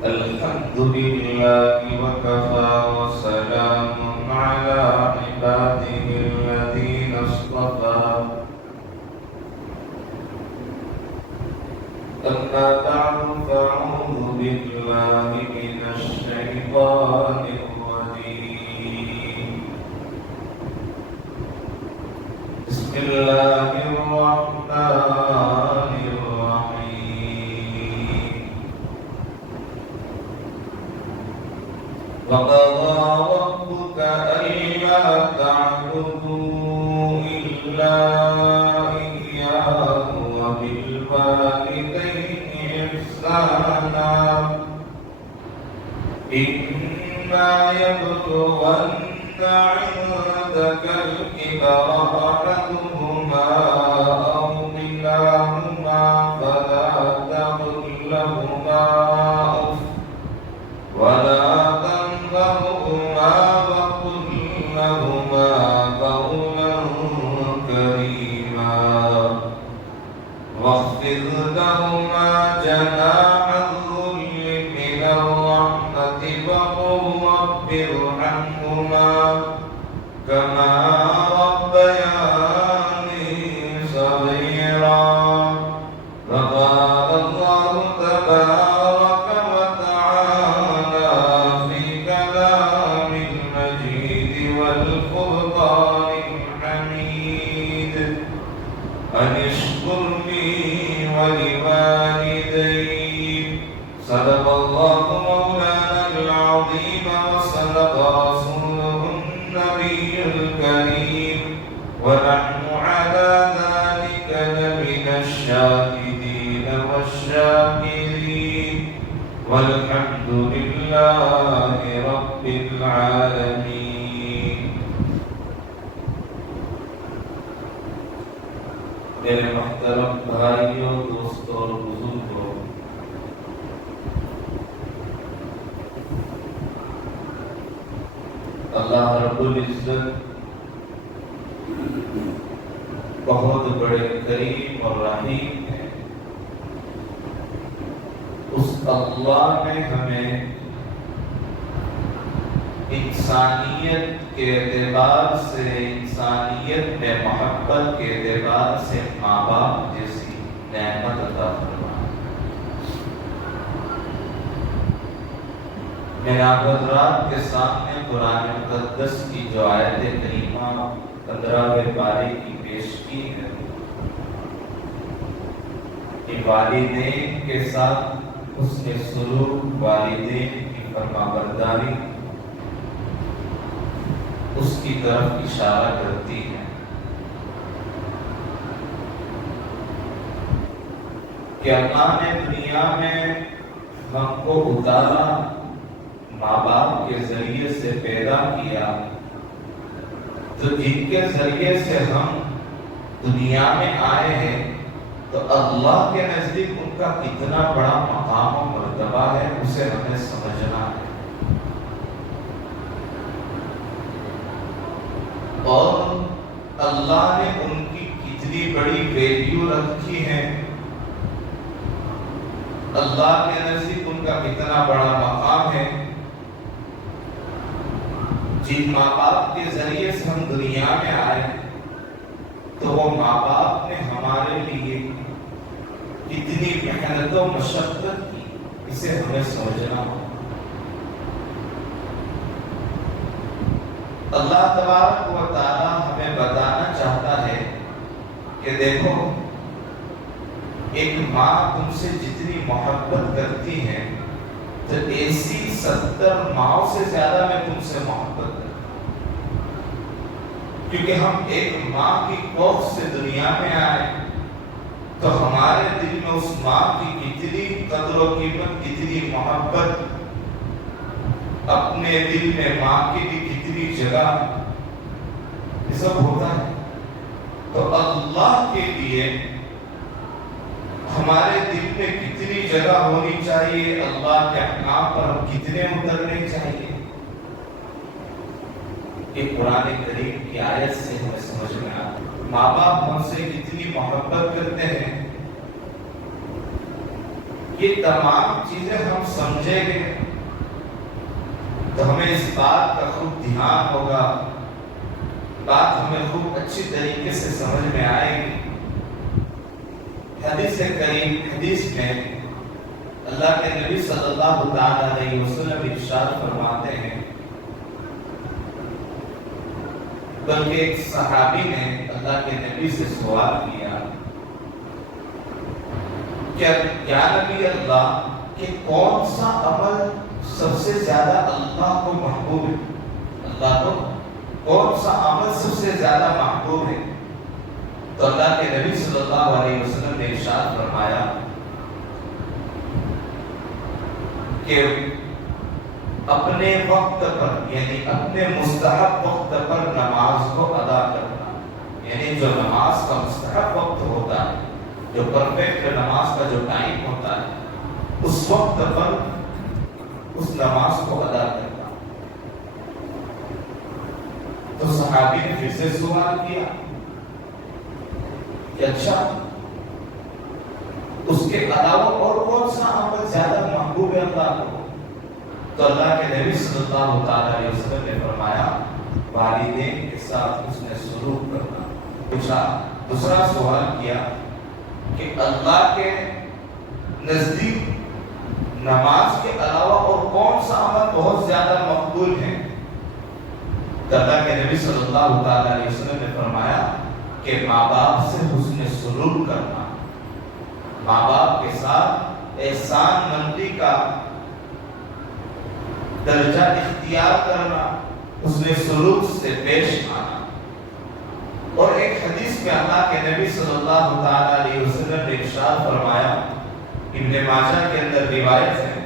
الحمد لله وكفى وسلام على عباده الذين اصطفى أما بعد فأعوذ بالله من الشيطان الرجيم بسم الله الرحمن الرحيم وقضى ربك ألا تعبدوا إلا إياه وبالوالدين إحسانا إما يبلغن عندك الكبر أحدهما أو كلاهما فلا تقل لهما أف ولا تنهرهما وقل لهما قولا كريما واخفض لهما جناح الذل من الرحمة وقل رب ارحمهما كما ربياني صغيرا وقال الله تبارك وتعالى في كلام المجيد والفرقان الحميد أن اشكر لي ولوالديك صدق الله مولانا العظيم وصدق رسوله النبي الكريم ونحن على ذلك لمن الشاهدين والشاكرين والحمد لله رب العالمين. میرے محترم بھائیوں، دوستوں اور بزرگوں، اللہ رب العزت بہت بڑے کریم اور رحیم ہیں۔ اس اللہ نے ہمیں انسانیت کے اعتبار سے، انسانیت میں محبت کے اعتبار سے ماں باپ جیسی نعمت عطا فرمائی۔ میں آپ حضرات کے سامنے قرآن مقدس کی جو آیت کریمہ 15ویں پارے کی پیش کی ہے کہ والدین کے ساتھ حسن سلوک، والدین کی فرمانبرداری اس کی طرف اشارہ کرتی ہے کہ اللہ نے دنیا میں ہم کو اتارا، ماں باپ کے ذریعے سے پیدا کیا، تو جن کے ذریعے سے ہم دنیا میں آئے ہیں تو اللہ کے نزدیک ان کا کتنا بڑا مقام و مرتبہ ہے، اسے ہمیں سمجھنا ہے۔ اور اللہ نے ان کی کتنی بڑی ویلیو رکھی ہے، اللہ کے نزدیک ان کا کتنا بڑا مقام ہے۔ جن ماں باپ کے ذریعے سے ہم دنیا میں آئے تو وہ ماں باپ نے ہمارے لیے کتنی محنت و مشقت کی، اسے ہمیں سمجھنا ہو۔ اللہ تبارک و تعالی ہمیں بتانا چاہتا ہے کہ دیکھو، ایک ماں تم سے جتنی محبت کرتی ہے تو ایسی 70 ماؤں سے زیادہ میں تم سے محبت کرتا ہوں، کیونکہ ہم ایک ماں کی کوکھ سے دنیا میں آئے تو ہمارے دل میں اس ماں کی کتنی قدر و قیمت، کتنی محبت، اپنے دل میں ماں کے لیے کتنی جگہ، یہ سب ہوتا ہے۔ تو اللہ کے لیے ہمارے دل میں کتنی جگہ ہونی چاہیے، اللہ کے احکام پر ہم کتنے اترنے چاہیے، یہ قرآن کریم کی آیت سے ہمیں سمجھ میں آتا ہے۔ ماں باپ ہم سے کتنی محبت کرتے ہیں یہ تمام چیزیں ہم سمجھیں گے تو ہمیں اس بات کا خوب دھیان ہوگا، بات ہمیں خوب اچھی طریقے سے سمجھ میں آئے گی۔ حدیث میں اللہ کے نبی صلی اللہ علیہ وسلم ارشاد فرماتے ہیں، بلکہ ایک صحابی نے اللہ کے نبی سے سوال کیا کہ یا نبی اللہ کہ کون سا عمل سب سے زیادہ اللہ کو محبوب ہے؟ اللہ کو کون سا عمل سب سے زیادہ محبوب ہے؟ تو اللہ کے نبی صلی اللہ علیہ وسلم نے ارشاد فرمایا کہ اپنے وقت پر یعنی اپنے مستحب وقت پر نماز کو ادا کرنا، یعنی جو نماز کا مستحب وقت ہوتا ہے، جو پرفیکٹ نماز کا جو ٹائم ہوتا ہے، اس وقت پر اس نماز کو ادا کرنا۔ تو صحابی نے پھر سے سوال کیا کہ اچھا اس کے علاوہ اور کون سا عمل زیادہ محبوب ہے اللہ کو؟ تو اللہ کے نبی صلی اللہ علیہ وسلم نے فرمایا والدین کے ساتھ اس نے سلوک کرنا۔ پوچھا، دوسرا سوال کیا کہ اللہ کے نزدیک نماز کے علاوہ اور کون سا عمل بہت زیادہ مقبول ہے؟ تو اللہ کے نبی صلی اللہ علیہ وسلم نے فرمایا کہ ماں باپ سے حسن سلوک کرنا، ماں باپ کے ساتھ احسان مندی کا درجہ اختیار کرنا، حسن سلوک سے پیش آنا۔ اور ایک حدیث میں اللہ کے نبی صلی اللہ علیہ وسلم نے ارشاد فرمایا، ابن ماجہ کے اندر روایت ہے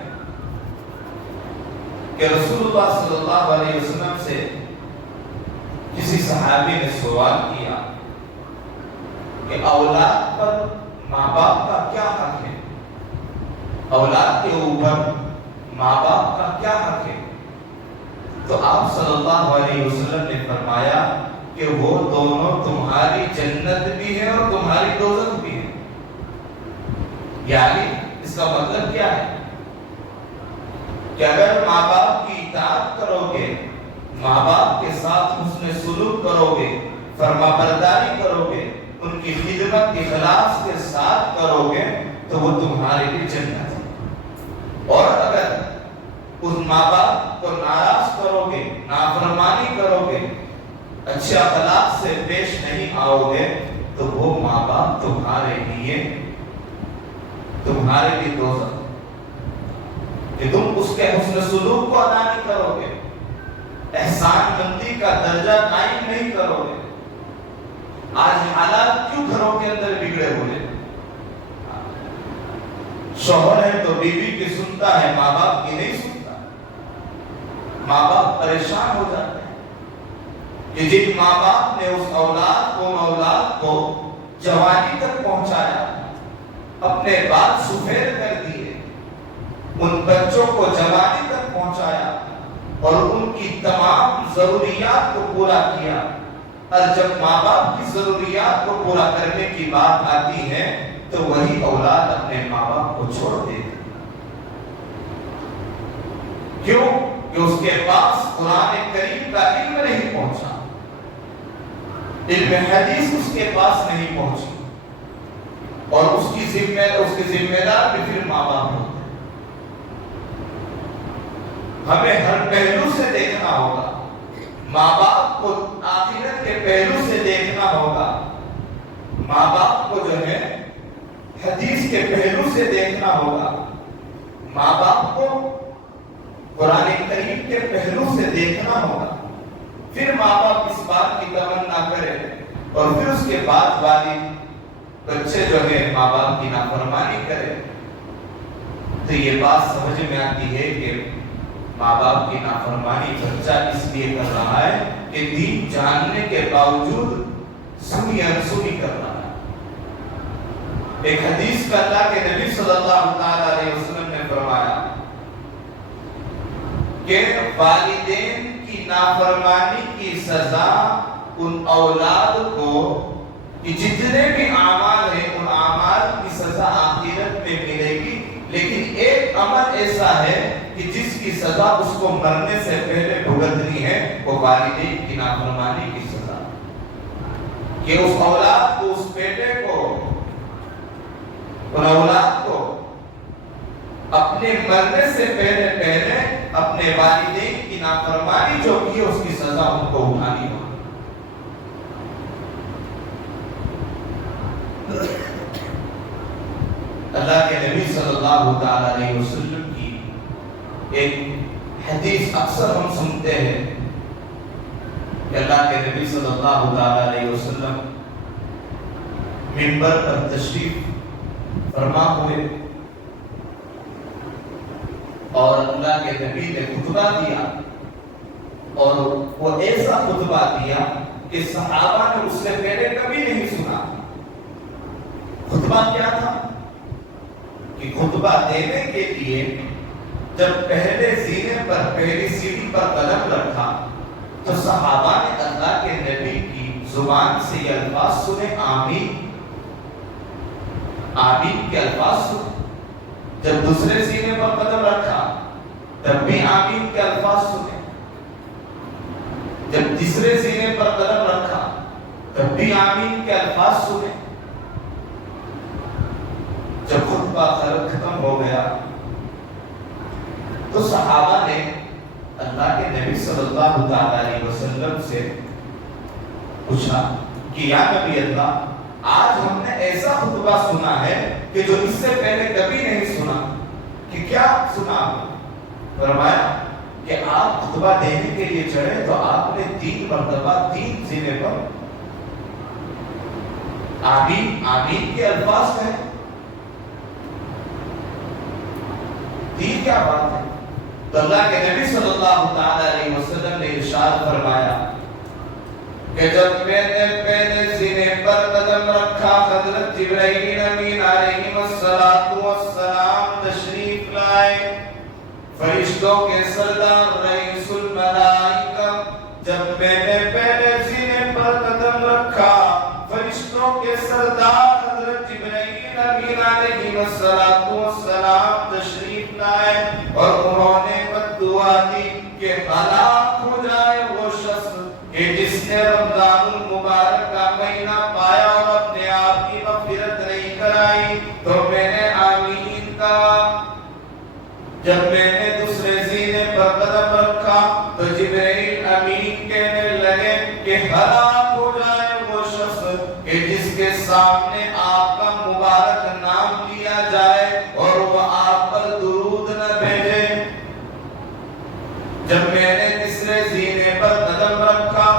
کہ رسول اللہ صلی اللہ علیہ وسلم سے کسی صحابی نے سوال کیا کہ اولاد پر ماں باپ کا کیا حق ہے؟ اولاد کے اوپر ماں باپ کا کیا حق ہے؟ تو آپ صلی اللہ علیہ وسلم نے فرمایا کہ وہ دونوں تمہاری جنت بھی ہے اور تمہاری دوزخ بھی ہے۔ یعنی اس کا مطلب کیا ہے کہ اگر ماں باپ کی اطاعت کرو گے، ماں باپ کے ساتھ حسن سلوک کرو گے، فرما برداری کرو گے، ان کی خدمت اخلاص کے ساتھ کرو گے تو وہ تمہارے لیے جنت ہے۔ اور اگر اس ماں باپ کو ناراض کرو گے، نافرمانی کرو گے، اچھے اخلاق سے پیش نہیں آؤ گے تو وہ ماں باپ تمہارے لیے دوزخ، کہ تم اس کے حسن سلوک کو ادا نہیں کرو گے، احسان مندی کا درجہ قائم نہیں کرو گے۔ آج حالات کیوں گھروں کے اندر بگڑے ہوئے؟ شوہر ہے تو بیوی کی سنتا ہے، ماں باپ کی نہیں سنتا۔ ماں باپ پریشان ہو جاتے ہیں کہ جن ماں باپ نے اس اولاد کو جوانی تک پہنچایا، اپنے بال سفید کر دیے، ان بچوں کو جوانی تک پہنچایا اور ان کی تمام ضروریات کو پورا کیا، اور جب ماں باپ کی ضروریات کو پورا کرنے کی بات آتی ہے تو وہی اولاد اپنے ماں باپ کو چھوڑ دیتی۔ کیوں؟ کہ اس کے پاس قرآن کریم کا علم نہیں پہنچا، علم حدیث اس کے پاس نہیں پہنچی، اور اس کی ذمہ دار بھی پھر ماں باپ ہوتے ہیں۔ ہمیں ہر پہلو سے دیکھنا ہوگا، ماں باپ کو آخرت کے پہلو سے دیکھنا ہوگا، ماں باپ کو جو ہے حدیث کے پہلو سے دیکھنا ہوگا، ماں باپ کو قرآن کریم کے پہلو سے دیکھنا ہوگا۔ پھر ماں باپ اس بات کی تمنا کرے اور پھر اس کے بعد والد بچے جو ہے ماں باپ کی نافرمانی کرے، تو یہ بات سمجھ میں آتی ہے کہ ماں باپ کی نافرمانی بچہ اس لیے کر رہا ہے کہ دین جاننے کے باوجود سنی انسنی کر رہا ہے۔ ایک حدیث کا اللہ کے نبی صلی اللہ علیہ وسلم نے فرمایا کہ والدین کی نافرمانی کی سزا ان اولاد کو کہ جتنے بھی اعمال ہیں ان اعمال کی سزا آخرت میں ملے گی، لیکن ایک عمل ایسا ہے کہ جس کی سزا اس کو مرنے سے پہلے بھگتنی ہے، وہ والدین کی نافرمانی کی سزا، کہ اس اولاد کو، اس بیٹے کو، ان اولاد کو اپنے مرنے سے پہلے اپنے والدین کی نافرمانی جو کی ہے اس کی سزا ان کو اٹھانی ہو۔ اللہ کے نبی صلی اللہ تعالی علیہ وسلم کی ایک حدیث اکثر ہم سنتے ہیں کہ اللہ کے نبی صلی اللہ تعالی علیہ وسلم منبر پر تشریف فرما ہوئے اور اللہ کے نبی نے خطبہ دیا، اور وہ ایسا خطبہ دیا کہ صحابہ نے اس سے پہلے کبھی نہیں سنا۔ خطبہ کیا تھا کہ خطبہ دینے کے لیے جب پہلے زینے پر، پہلی سیڑھی پر قدم رکھا تو صحابہ نے اللہ کے نبی کی زبان سے یہ الفاظ سنے، آمین، آمین کے الفاظ سنے۔ جب دوسرے سینے پر قدم رکھا تب بھی آمین کے الفاظ سنے، جب تیسرے سینے پر قدم رکھا تب بھی آمین کے الفاظ سنے۔ جب خطبہ ختم ہو گیا تو صحابہ نے اللہ کے نبی صلی اللہ علیہ وسلم سے پوچھا کہ یا نبی اللہ، آج ہم نے ایسا خطبہ سنا ہے کہ جو اس سے پہلے کبھی نہیں سنا، کہ کیا سنا؟ فرمایا کہ آپ خطبہ دینے کے لیے چڑھے تو آپ نے 3 مرتبہ 3 سینے پر آمین، آمین کے الفاظ کہے۔ 3 کیا بات ہے؟ تو اللہ کے نبی صلی اللہ علیہ وسلم نے ارشاد فرمایا کہ جب میں نے پہلے سینے پر قدم رکھا، حضرت جبرائیل امین علیہ السلام تشریف لائے، فرشتوں کے سردار رئیس الملائکہ۔ جب میں نے پہلے سینے پر قدم رکھا، فرشتوں کے سردار حضرت جبرائیل امین علیہ السلام تشریف لائے، اور انہوں نے دعا دی کہ ہلاک ہو جائے وہ شخص کہ جس نے رمضان المبارک کا مہینہ پایا اور اپنے آپ کی مغفرت نہیں کرائی۔ تو میں نے آمین کہا۔ جب میں نے دوسرے سینے پر قدم رکھا تو جبرائیل امین کہنے لگے کہ ہلاک ہو جائے وہ شخص کہ جس کے سامنے آپ کا مبارک نام لیا جائے اور وہ آپ پر درود نہ بھیجے۔ جب میں نے تیسرے سینے پر قدم رکھا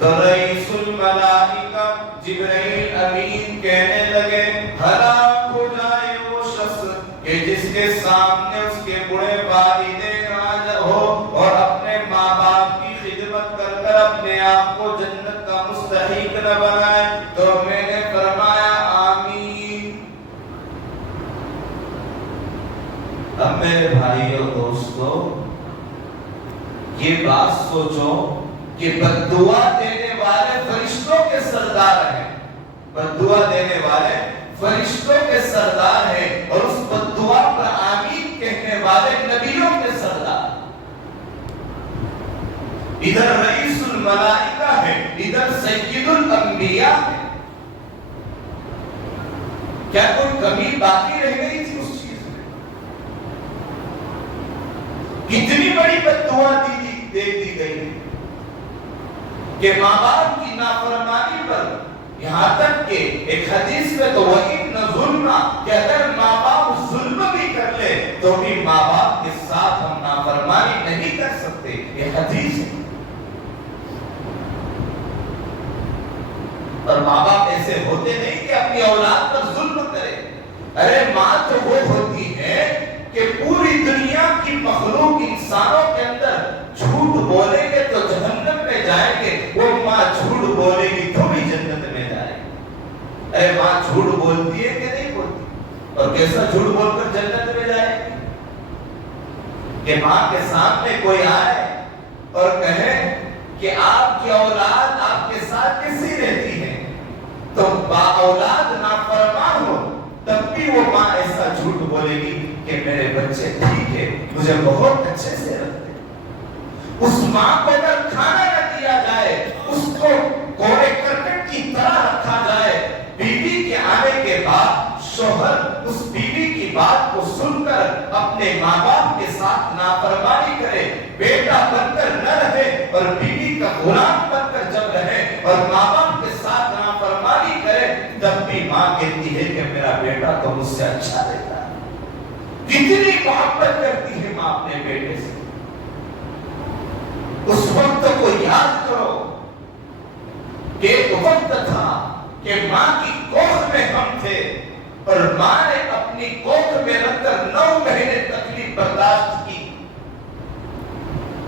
تو رئیس الملائکہ جبرائیل امین کہنے لگے ہلاک ہو جائے وہ شخص کہ جس کے سامنے اس کے بڑے والدین حاضر ہو اور اپنے ماں باپ کی خدمت کر کر اپنے آپ کو جنت کا مستحق نہ بنائے۔ تو میں نے فرمایا آمین۔ اب میرے بھائیو دوستو، یہ بات سوچو کہ بددعا دینے والے فرشتوں کے سردار ہیں، بددعا دینے والے فرشتوں کے سردار ہیں، اور اس بددعا پر آمین کہنے والے نبیوں کے سردار۔ ادھر رئیس الملائکہ ہے، ادھر سید الانبیاء ہے۔ کیا کوئی کمی باقی رہ گئی تھی اس چیز میں؟ کتنی بڑی بددعا دے دی گئی کہ ماں باپ کی نافرمانی پر، یہاں تک کہ ایک حدیث میں تو وَإِنَّ ظُلْمَ، کہ اگر ماں باپ ظلم بھی کر لے تو بھی ماں باپ کے ساتھ ہم نافرمانی نہیں کر سکتے، یہ حدیث ہے۔ اور ماں باپ ایسے ہوتے نہیں کہ اپنی اولاد پر ظلم کرے۔ ارے ماں تو وہ ہوتی ہے کہ پوری دنیا کی مخلوق انسانوں کے اندر جھوٹ بولیں گے تو جہنم میں جائیں گے، وہ ماں جھوٹ بولے گی تو بھی جنت میں جائے گی۔ ارے ماں جھوٹ بولتی ہے کہ نہیں بولتی؟ اور کیسا جھوٹ بول کر جنت میں جائے گی؟ کہ ماں کے سامنے کوئی آئے اور کہے کہ آپ کی اولاد آپ کے ساتھ کیسی رہتی ہے، تو با اولاد نافرمان ہو تب بھی وہ ماں ایسا جھوٹ بولے گی کہ میرے بچے ٹھیک ہے، مجھے بہت اچھے سے رکھتے۔ اس ماں کو اگر کھانا نہ دیا جائے، اس کو کوڑے کرکٹ کی طرح رکھا جائے، بیوی کے آنے کے بعد شوہر اس بیوی کی بات کو سن کر اپنے ماں باپ کے ساتھ نافرمانی کرے، بیٹا بن کر نہ رہے اور بیوی کا غلام بن کر جب رہے اور ماں باپ کے ساتھ نافرمانی کرے، تب بھی ماں کہتی ہے کہ میرا بیٹا تو مجھ سے اچھا رہتا ہے۔ کتنی محبت کرتی ہے ماں اپنے بیٹے سے۔ اس وقت کو یاد کرو کہ ایک وقت تھا کہ ماں کی کوکھ میں ہم تھے اور ماں نے اپنی کوکھ میں رکھ کر 9 مہینے تکلیف برداشت کی۔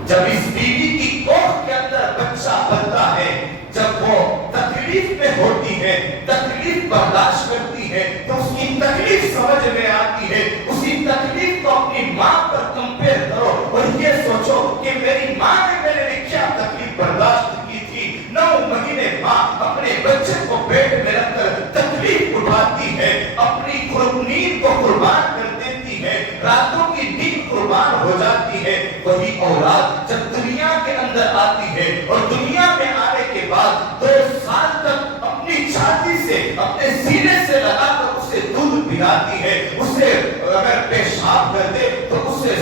جب اس بیوی کی کوکھ کے اندر بچہ بنتا ہے، جب وہ تکلیف میں ہوتی ہے، تکلیف برداشت کرتی ہے، تو اس کی تکلیف سمجھ میں آتی ہے۔ اسی تکلیف کو اپنی ماں پر کمپیئر کرو اور یہ سوچو کہ میری ماں نے میرے لیے کیا تکلیف برداشت کی تھی۔ 9 مہینے ماں اپنے بچے کو پیٹ میں رکھ کر تکلیف اٹھاتی ہے، اپنی نیند کو قربان کر دیتی ہے، راتوں کی نیند قربان ہو جاتی ہے۔ وہی اولاد جب دنیا کے اندر آتی ہے اور دنیا میں آنے کے بعد 2 سال تک اپنی چھاتی سے، اپنے سینے سے لگا کر اسے دودھ پلاتی ہے، اسے اگر پیشاب کر دے تو اسے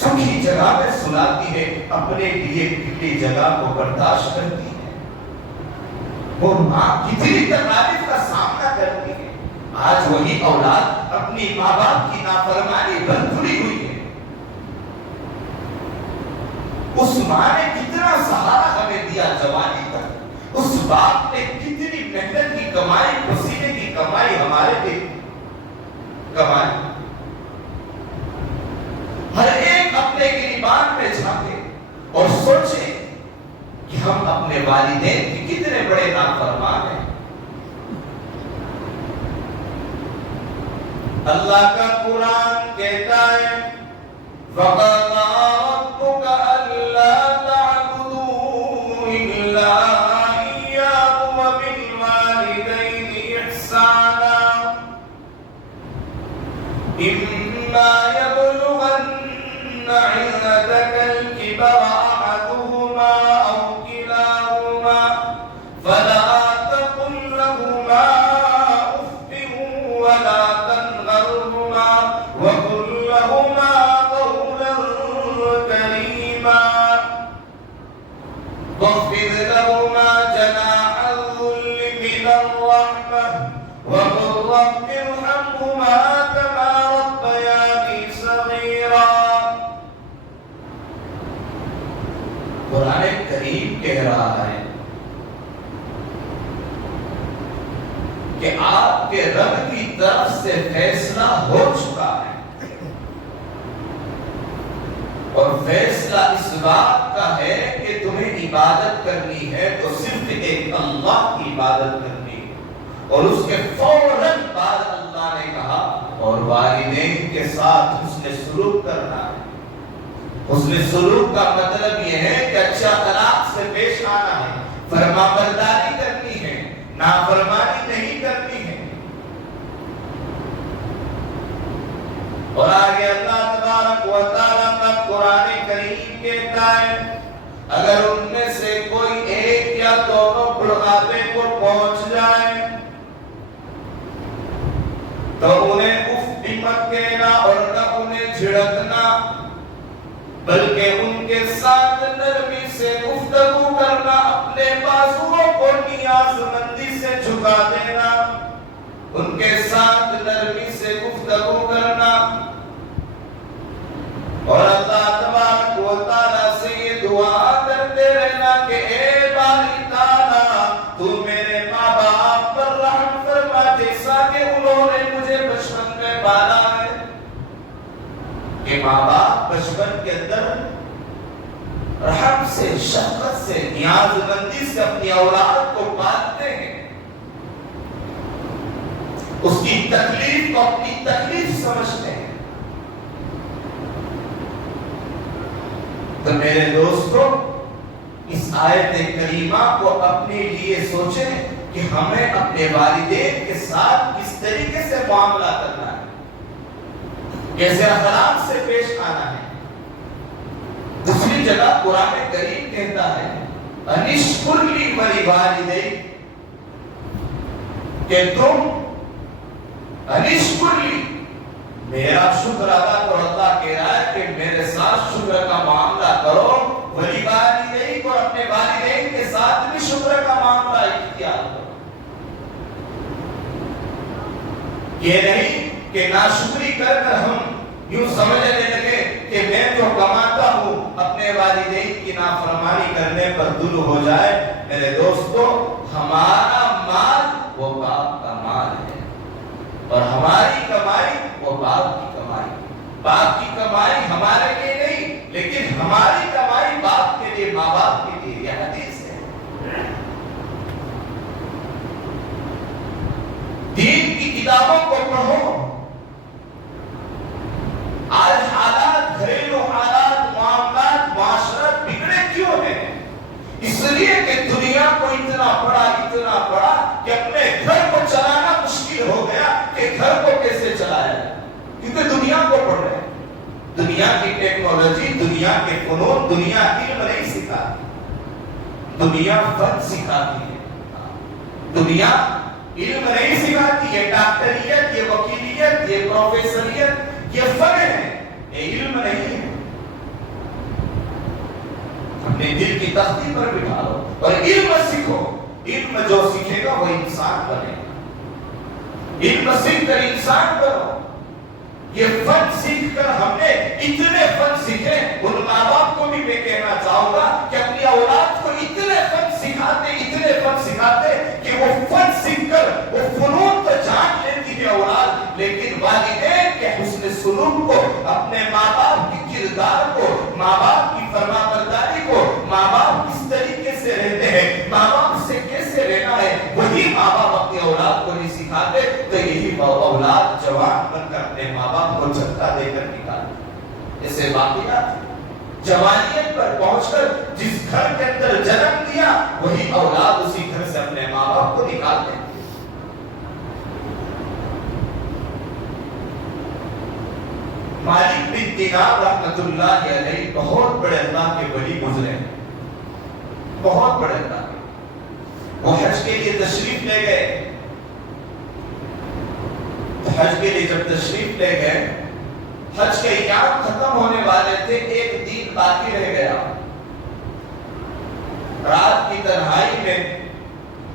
سوکھی جگہ میں سلاتی ہے، اپنے لیے گیلی جگہ کو برداشت کرتی ہے۔ وہ ماں کتنی تکلیف کا سامنا کرتی ہے۔ آج وہی اولاد اپنی ماں باپ کی نافرمانی پر تھوڑی ہوئی ہے۔ اس ماں نے کتنا سہارا ہمیں دیا جوانی تک، اس باپ نے کتنی محنت کی کمائی، پسینے کی کمائی ہمارے لیے کمائی۔ ہر ایک اپنے گریبان میں جھانکے اور سوچے کہ ہم اپنے والدین کے کتنے بڑے نافرمان ہیں۔ اللہ کا قرآن کہتا ہے وَقَضَىٰ رَبُّكَ أَلَّا تَعْبُدُوا إِلَّا إِيَّاهُ وَبِالْوَالِدَيْنِ إِحْسَانًا إِمَّا يَبْلُغَنَّ عِندَكَ الْكِبَرَ أَحَدُهُمَا أَوْ كِلَاهُمَا فَلَا تَقُل لَّهُمَا أُفٍّ وَلَا تَنْهَرْهُمَا وَقُل لَّهُمَا قَوْلًا كَرِيمًا وَاخْفِضْ لَهُمَا جَنَاحَ الذُّلِّ مِنَ الرَّحْمَةِ وَقُل رَّبِّ ارْحَمْهُمَا كَمَا رَبَّيَانِي صَغِيرًا۔ قرآن کریم کہہ رہا ہے کہ آپ کے رب کی طرف سے فیصلہ ہو چکا ہے اور فیصلہ اس بات کا ہے کہ تمہیں عبادت کرنی ہے تو صرف ایک اللہ کی عبادت کرنی ہے، اور اس کے فوراً بعد اللہ نے کہا اور والدین کے ساتھ حسن سلوک کرنا ہے۔ حسن سلوک کا مطلب یہ ہے کہ اچھا اخلاق سے پیش آنا ہے، فرمانبرداری کرنی ہے، نافرمانی نہیں کرنی ہے۔ اور آگے اللہ تبارک و تعالیٰ کا قرآن کریم کہتا ہے اگر ان میں سے کوئی ایک یا دونوں بڑھاپے کو پہنچ جائے تو انہیں اف بھی مت کہنا اور نہ انہیں جھڑکنا، بلکہ ان کے ساتھ نرمی سے گفتگو کرنا، اپنے بازوؤں کو نیاز مندی سے جھکا دینا، ان کے ساتھ نرمی سے گفتگو کرنا۔ اور اللہ تبارک و تعالیٰ سے یہ دعا کرتے رہنا کہ اے باری تعالیٰ تو میرے ماں باپ پر رحم فرما جیسا کہ انہوں نے مجھے بچپن میں پالا ہے۔ کہ ماں باپ بچپن کے اندر رحم سے، شفقت سے، نیاز مندی سے اپنی اولاد کو پالتے ہیں، اس کی تکلیف کو اپنی تکلیف سمجھتے ہیں۔ تو میرے دوستو اس آیت کریمہ کو اپنے لیے سوچیں کہ ہمیں اپنے والدین کے ساتھ کس طریقے سے معاملہ کرنا ہے، کیسے اخلاق سے پیش آنا ہے۔ دوسری جگہ قرآن کریم کہتا ہے انشکر لی ولوالدیک، کہ تم انشکر لی، میرا شکر ادا کرو۔ اللہ کہہ رہا ہے کہ میرے ساتھ شکر کا معاملہ کرو، ولوالدیک، اور اپنے والدین کے ساتھ بھی شکر کا معاملہ اختیار کرو۔ یہ نہیں کہ ناشکری کر کر ہم یوں سمجھنے لگے کہ میں جو کماتا ہوں اپنے والدین کی نافرمانی کرنے پر دل ہو جائے۔ میرے دوستو، ہمارا مال وہ باپ کا مال ہے، اور ہماری کمائی وہ باپ کی کمائی۔ باپ کی کمائی ہمارے لیے نہیں، لیکن ہماری کمائی باپ کے لیے، ماں باپ کے لیے۔ یہ حدیث ہے۔ دین کی کتابوں کو پڑھو۔ آج حالات، گھریلو حالات، معاملات، معاشرت بگڑے کیوں ہیں؟ اس لیے کہ دنیا کو اتنا بڑا کہ اپنے گھر کو چلانا مشکل ہو گیا کہ گھر کو کیسے چلایا جائے، کیونکہ دنیا کو پڑھ رہے ہیں۔ دنیا کی ٹیکنالوجی، دنیا کے فنون، دنیا علم نہیں سکھاتی، دنیا فن سکھاتی ہے۔ دنیا علم نہیں سکھاتی، یہ ڈاکٹریت، یہ وکیلیت، یہ پروفیسریت، یہ فن ہے، یہ علم نہیں ہے۔ اپنے دل کی تختی پر بٹھا لو اور علم سیکھو۔ علم جو سیکھے گا وہ انسان بنے گا۔ علم سیکھ کر انسان بنو۔ یہ فن سیکھ کر ہم نے اتنے فن سیکھے، ان ماں باپ کو بھی میں کہنا چاہوں گا کہ اپنی اولاد کو اتنے فن سکھاتے کہ وہ فن سیکھ کر وہ فنون تو جان لیتی ہے اولاد، لیکن والدین کے حسن سلوک کو، اپنے ماں باپ کی کردار کو، ماں باپ کی فرما برداری کو، ماں باپ کس طریقے سے رہتے ہیں، ماں باپ سے کیسے رہنا ہے، وہی ماں باپ اپنی اولاد کو نہیں سکھاتے، تو یہی اولاد جوان بن کر اپنے ماں باپ کو جھٹکا دے کر نکالتے۔ ایسے واقعات جوانیت پر پہنچ کر جس گھر کے اندر جنم دیا، وہی اولاد اسی گھر سے اپنے ماں باپ کو نکالتے ہیں۔ مالک بن دینار رحمت اللہ علیہ بہت بڑے اللہ کے ولی گزرے ہیں، بہت بڑے اللہ کے۔ وہ حج کے لیے تشریف لے گئے، حج کے لیے جب تشریف لے گئے، حج کے ایام ختم ہونے والے تھے، ایک دن باقی رہ گیا۔ رات کی تنہائی میں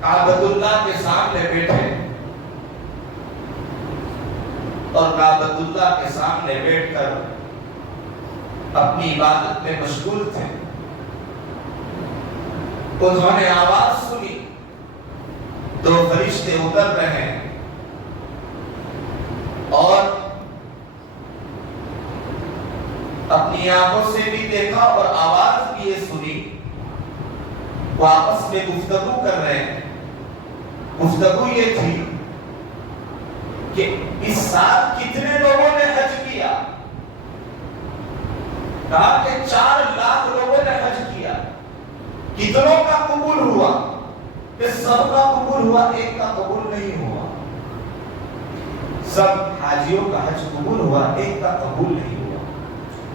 کعبۃ اللہ کے سامنے بیٹھے، اور کعبۃ اللہ کے سامنے بیٹھ کر اپنی عبادت میں مشغول تھے۔ انہوں نے آواز سنی، دو فرشتے اتر رہے ہیں، اور اپنی آنکھوں سے بھی دیکھا اور آواز بھی یہ سنی، وہ آپس میں گفتگو کر رہے ہیں۔ گفتگو یہ تھی کہ اس سال کتنے لوگوں نے حج کیا؟ کہا کہ 4 لاکھ لوگوں نے حج کیا۔ کتنوں کا قبول ہوا؟ کہ سب کا قبول ہوا، ایک کا قبول نہیں ہوا۔ سب حاجیوں کا حج قبول ہوا، ایک کا قبول نہیں ہوا۔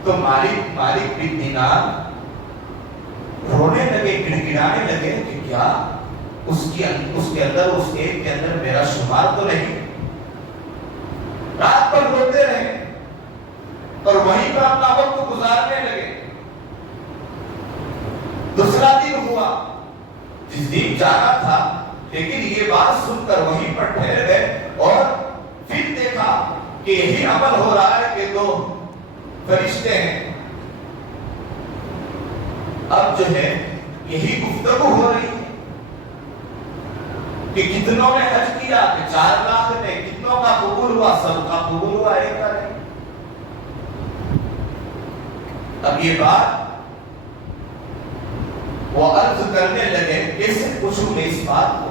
تو مالک بن دینار رونے لگے، گڑگڑانے لگے کہ کیا اس کے اندر، اس ایک کے اندر میرا شمار تو نہیں۔ رات پر روتے رہے اور وہیں پر اپنا وقت گزارنے لگے۔ دوسرا دن ہوا، جس دن جانا تھا، لیکن یہ بات سن کر وہیں پر ٹھہر گئے، اور پھر دیکھا کہ یہی عمل ہو رہا ہے کہ 2 فرشتے ہیں۔ اب جو ہے یہی گفتگو ہو رہی ہے کہ کتنوں نے حج کیا؟ کہ 4 لاکھ نے۔ کتنوں کا قبول ہوا؟ سب کا قبول ہوا، ایک کا نہیں۔ اب یہ بات وہ عرض کرنے لگے، کیسے پوچھوں میں اس بات کو؟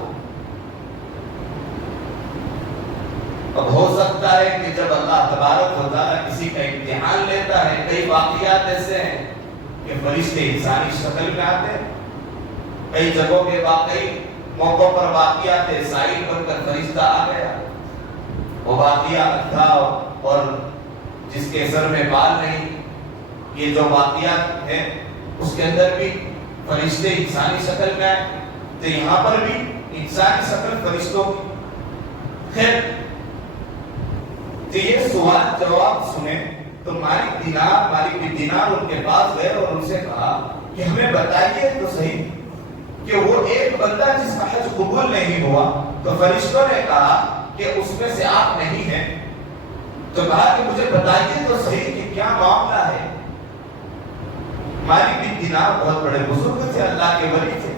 اب ہو سکتا ہے کہ جب اللہ تبارک و تعالیٰ کسی کا امتحان لیتا ہے، کئی واقعات ایسے ہیں کہ فرشتے انسانی شکل میں آتے ہیں، کئی جگہوں کے واقعی موقعوں پر واقعات سائل بن کر فرشتہ آ گیا، وہ واقعہ تھا اور جس کے سر میں بال نہیں، یہ جو واقعات ہے اس کے اندر بھی فرشتے انسانی شکل میں آئے، تو یہاں پر بھی انسانی شکل فرشتوں کی۔ خیر، تو یہ سوال جواب سنیں تو مالک بن دینار ان کے پاس گئے اور ان سے کہا کہ ہمیں بتائیے تو صحیح کہ وہ ایک بندہ جس کا حج قبول نہیں ہوا، تو فرشتوں نے کہا کہ اس میں سے آپ نہیں ہیں، تو کہا کہ مجھے بتائیے تو صحیح کہ کیا معاملہ ہے۔ مالک بن دینار بہت بڑے بزرگ تھے، اللہ کے ولی تھے،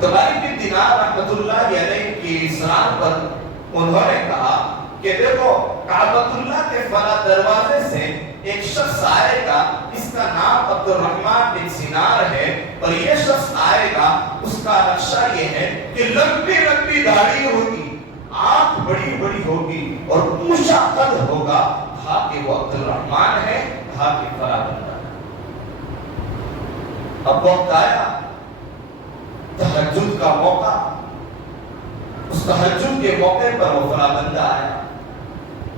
تو مالک بن دینار رحمۃ اللہ علیہ کی اصرار پر انہوں نے کہا کہ دیکھو کعبۃ اللہ کے فلاں دروازے سے ایک شخص آئے گا، اس کا نام عبد الرحمن بن سینار ہے، اور یہ شخص آئے گا، اس کا نقشہ یہ ہے کہ لمبی لمبی داڑھی ہوگی، آنکھ بڑی بڑی ہوگی اور اونچا قد ہوگا۔ کہا کہ وہ عبد الرحمن ہے، کہا کہ فلاں بندہ۔ اب وقت آیا تہجد کا موقع، اس تہجد کے موقع پر وہ فلاں بندہ آیا۔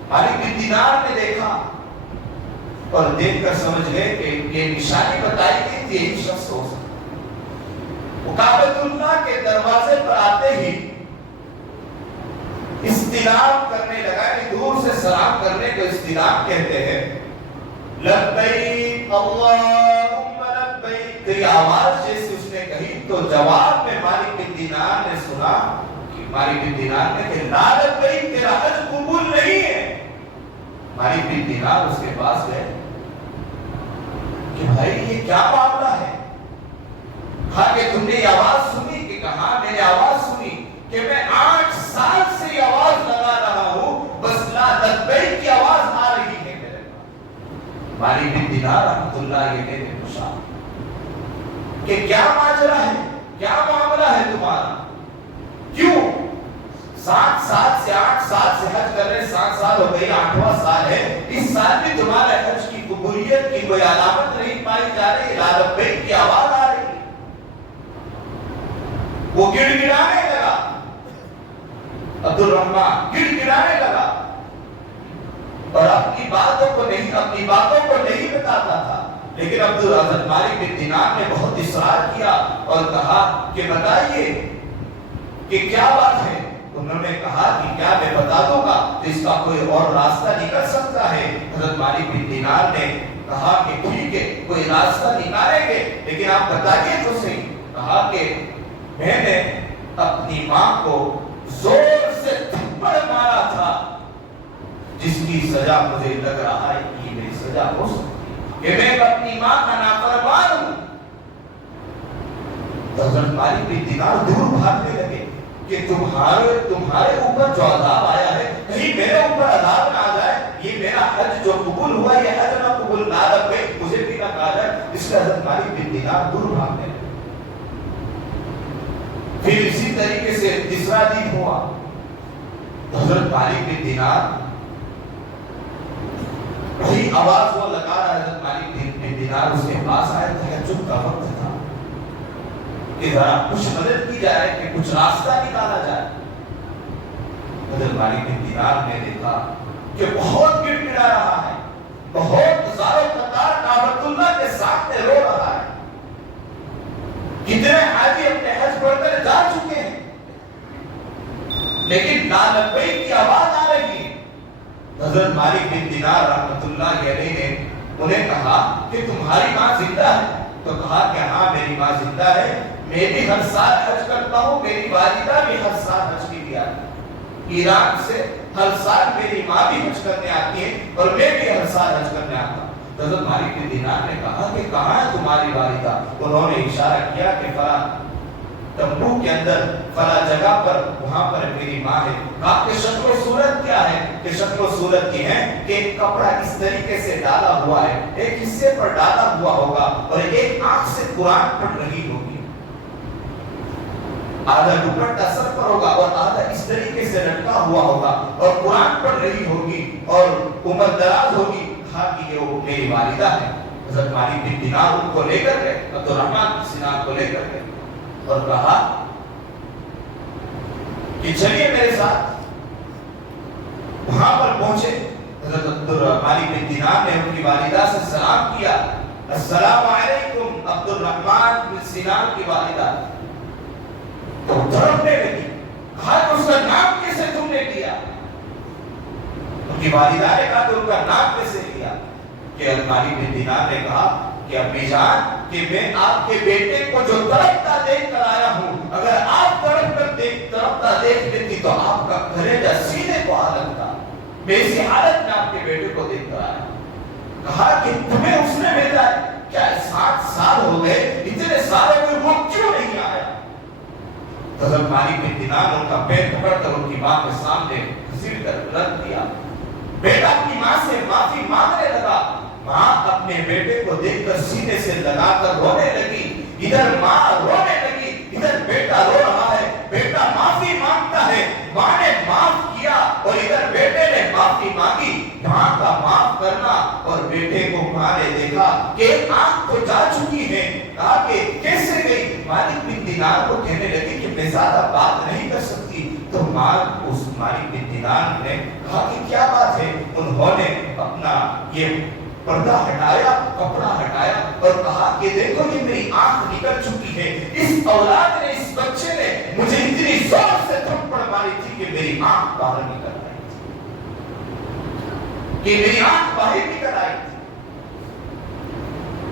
مالک بن دینار نے دیکھا اور دیکھ کر سمجھ گئے کہ یہ نشانی بتائی گئی تھی، یہی شخص ہو سکتا۔ وہ کعبۃ اللہ کے دروازے پر آتے ہی استلام کرنے لگا، کہ دور سے سلام کرنے کو استلام کہتے ہیں۔ لبیک اللہم لبیک، تیری آواز جیسی اس نے کہی تو جواب میں مالک بن دینار نے سنا کہ مالک بن دینار نے کہ لا لبیک، تیرا حج قبول نہیں ہے۔ مالک بن دینار اس کے پاس گئے کہ بھائی یہ کیا معاملہ ہے؟ کہا کہ تم نے یہ آواز سنی؟ کہ کہا میں نے آواز سنی کہ میں 8 سال سے یہ آواز لگا رہا ہوں، بس لا لبیک کی آواز آ رہی ہے میرے پاس۔ مالک بن دینار رحمۃ اللہ علیہ نے پوچھا کہ کیا ماجرا ہے، کیا معاملہ ہے تمہارا، کیوں 7 سال سے 8 سال سے حج کر رہے، 7 سال ہو گئی، 8واں سال ہے، اس سال بھی تمہارے حج کی قبولیت کی کوئی علامت نہیں پائی جا رہی، لا لبیک کی آواز آ رہی ہے۔ وہ گڑ گڑانے لگا، عبد الرحمن گڑ گڑانے لگا اور اپنی باتوں کو نہیں بتاتا تھا، لیکن عبد العزیز مالک بن دینار نے بہت اصرار کیا اور کہا کہ بتائیے کہ کیا بات ہے۔ انہوں نے کہا کہ کیا میں بتا دوں گا تو اس کا کوئی اور راستہ نکل سکتا ہے۔ حضرت مالک بن دینار نے کہا کہ ٹھیک ہے، کوئی راستہ نکالیں گے، لیکن آپ بتائیے تو صحیح۔ کہا کہ میں نے اپنی ماں کو زور سے تھپڑ مارا تھا، جس کی سزا مجھے لگ رہا ہے کہ میری سزا ہو سکتی ہے کہ میں اپنی ماں کا نافرمان ہوں۔ حضرت مالک بن دینار دور بھاگنے لگے کہ تمہارے اوپر جو عذاب آیا ہے، کہیں میرے اوپر عذاب نہ آ جائے، یہ میرا حج جو قبول ہوا یہ حج نہ قبول نہ رکھے، مجھے بھی نہ کہا جائے۔ اس کا حضرت مالک بن دینار دور بھاگنے لگے۔ پھر اسی طریقے سے تیسرا دن ہوا، حضرت مالک بن دینار وہی آواز وہ لگا رہا ہے، حضرت مالک بن دینار اس کے پاس آئے، تہجد کا وقت تھا کہ ذرا کچھ مدد کی جائے، کہ کچھ راستہ نکالا جائے۔ حضرت مالک بن دینار نے دیکھا کہ بہت گڑ گڑا رہا ہے، بہت زاروں قطار کعبۃ اللہ کے سامنے رو رہا ہے، کتنے حاجی اپنے حج پڑھ کر جا چکے ہیں، لیکن لا لبیک کی آواز آ رہی ہے۔ حضرت مالک بن دینار رحمۃ اللہ علیہ نے انہیں کہا کہ تمہاری ماں زندہ ہے؟ تو کہا کہ ہاں میری ماں زندہ ہے، میں بھی ہر سال حج کرتا ہوں، میری والدہ بھی ہر سال حج کے لیے آتی ہے، ایران سے ہر سال میری ماں بھی حج کرنے آتی ہے اور میں بھی ہر سال حج کرنے آتا ہوں۔ حضرت مالک بن دینار نے کہا کہ کہاں ہے تمہاری والدہ؟ انہوں نے اشارہ کیا کہ فلاں تمبو کے اندر فلاں جگہ پر، وہاں پر میری ماں ہے۔ کہا کہ شکل و صورت کیا ہے؟ کہ شکل و صورت یہ ہے کہ ایک کپڑا اس طریقے سے ڈالا ہوا ہے، ایک حصے پر ڈالا ہوا ہوگا اور ایک آنکھ سے قرآن پڑھ رہی ہوگی، آدھا دوپٹہ سر پر ہوگا اور آدھا اس طریقے سے لٹکا ہوا ہوگا اور قرآن پڑھ رہی ہوگی اور عمر دراز ہوگی۔ کہا کہ یہ وہ میری والدہ ہے۔ حضرت مالک بن دینار ان کو لے کر گئے، عبد الرحمن سینار کو لے کر گئے اور کہا کہ چلیے میرے ساتھ وہاں پر پہنچے، حضرت عبدالرحمن بن دینار نے ان کی والدہ سے سلام کیا، السلام علیکم عبد الرحمن بن سینان کی والدہ، تو تڑپنے لگی، کہا کہ اس کا نام کیسے تم نے لیا؟ ان کی والدہ نے کہا کہ ان کا نام کیسے لیا؟ کہ عبدالرحمن بن دینار نے کہا کہ ابی جان، کہ میں آپ کے بیٹے کو جو تڑپتا دیکھ کر آیا ہوں، اگر آپ تڑپتا دیکھ لیتی تو آپ کا کلیجہ سینے کو آ لگتا، میں اسی حالت میں آپ کے بیٹے کو دیکھ کر آیا۔ کہا کہ تمہیں اس نے بھیجا ہے؟ کیا 7 سال ہو گئے، اتنے سالوں میں وہ کیوں نہیں آیا؟ حضرت مالک بن دینار نے ان کا پیر پکڑ کر ان کی ماں کے سامنے گھسیٹ کر رکھ دیا۔ بیٹا اپنی ماں سے معافی مانگنے لگا، ماں اپنے بیٹے کو دیکھ کر سینے سے لگا کر رونے لگی، ادھر ماں رونے لگی، ادھر بیٹا رو رہا ہے، بیٹا معافی مانگتا ہے، ماں نے معاف کیا اور ادھر بیٹے نے معافی مانگی۔ ماں کا معاف کرنا اور بیٹے کو ماں نے دیکھا کہ آنکھ تو جا چکی ہے، کہا کہ کیسے گئی؟ مالک بن دینار کو کہنے لگی کہ میں زیادہ بات نہیں کر سکتی، تو ماں اس مالک بن دینار نے کہا کہ کیا بات ہے؟ انہوں نے اپنا یہ پردہ ہٹایا، کپڑا ہٹایا اور کہا کہ دیکھو یہ میری آنکھ نکل چکی ہے، اس اولاد نے، اس بچے نے مجھے اتنی زور سے تھپڑ ماری تھی کہ میری آنکھ باہر نکل آئی تھی، کہ میری آنکھ باہر نکل آئی تھی۔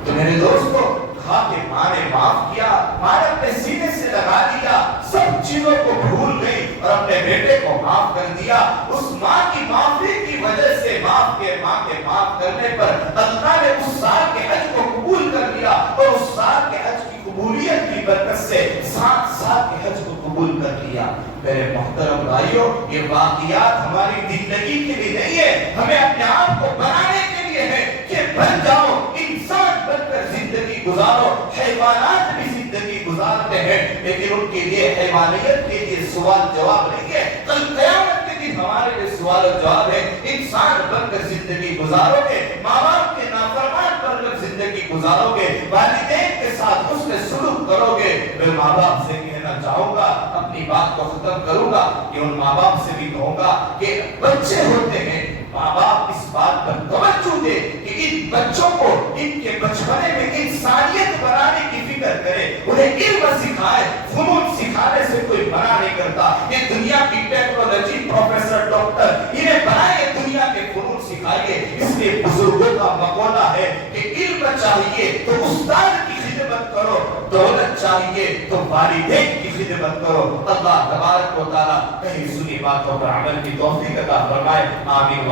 تو میرے دوستو، کہا کہ ماں نے معاف کیا، ماں نے اپنے سینے سے لگا دیا، سب چیزوں کو بھول گئی اور اپنے بیٹے کو معاف کر دیا۔ اس ماں کی معافی کی وجہ سے ماں کے معاف کرنے پر اللہ نے اس سال کے حج کو قبول کر لیا، اور اس سال کے حج کی قبولیت کی برکت سے 7 سال کے حج کو قبول کر لیا۔ میرے محترم بھائیوں، یہ واقعات ہماری زندگی کے لیے نہیں ہے، ہمیں اپنے آپ کو بنانے کے لیے ہے کہ بن جاؤ، انسان بن کر زندگی گزارو۔ حیوانات بھی زندگی گزارتے ہیں لیکن ان کے لیے حیوانیت کے لیے سوال جواب نہیں ہے، کل قیامت کے دن ہمارے لیے سوال و جواب ہے۔ انسان بن کر زندگی گزارو گے، ماں باپ کے نافرمان بن کر زندگی گزارو گے، والدین کے ساتھ حسن سلوک کرو گے۔ میں ماں باپ سے کہنا چاہوں گا، اپنی بات کو ختم کروں گا کہ ان ماں باپ سے بھی کہوں گا کہ بچے ہوتے ہیں، ماں باپ اس بات پر توجہ دے کہ ان بچوں کو ان کے بچپنے میں انسانیت بنانے کی فکر کرے، انہیں علم سکھائے۔ فنون سکھانے سے کوئی منع نہیں کرتا، یہ دنیا کی ٹیکنالوجی، پروفیسر، ڈاکٹر، انہیں بنائیے، دنیا کے فنون سکھائیے۔ اس لیے بزرگوں کا مقولہ ہے کہ علم چاہیے تو استاد کی خدمت کرو، دولت چاہیے تو والدین کی خدمت کرو۔ اللہ تبارک و تعالی کہیں سنی باتوں پر عمل کی توفیق عطا فرمائے، آمین۔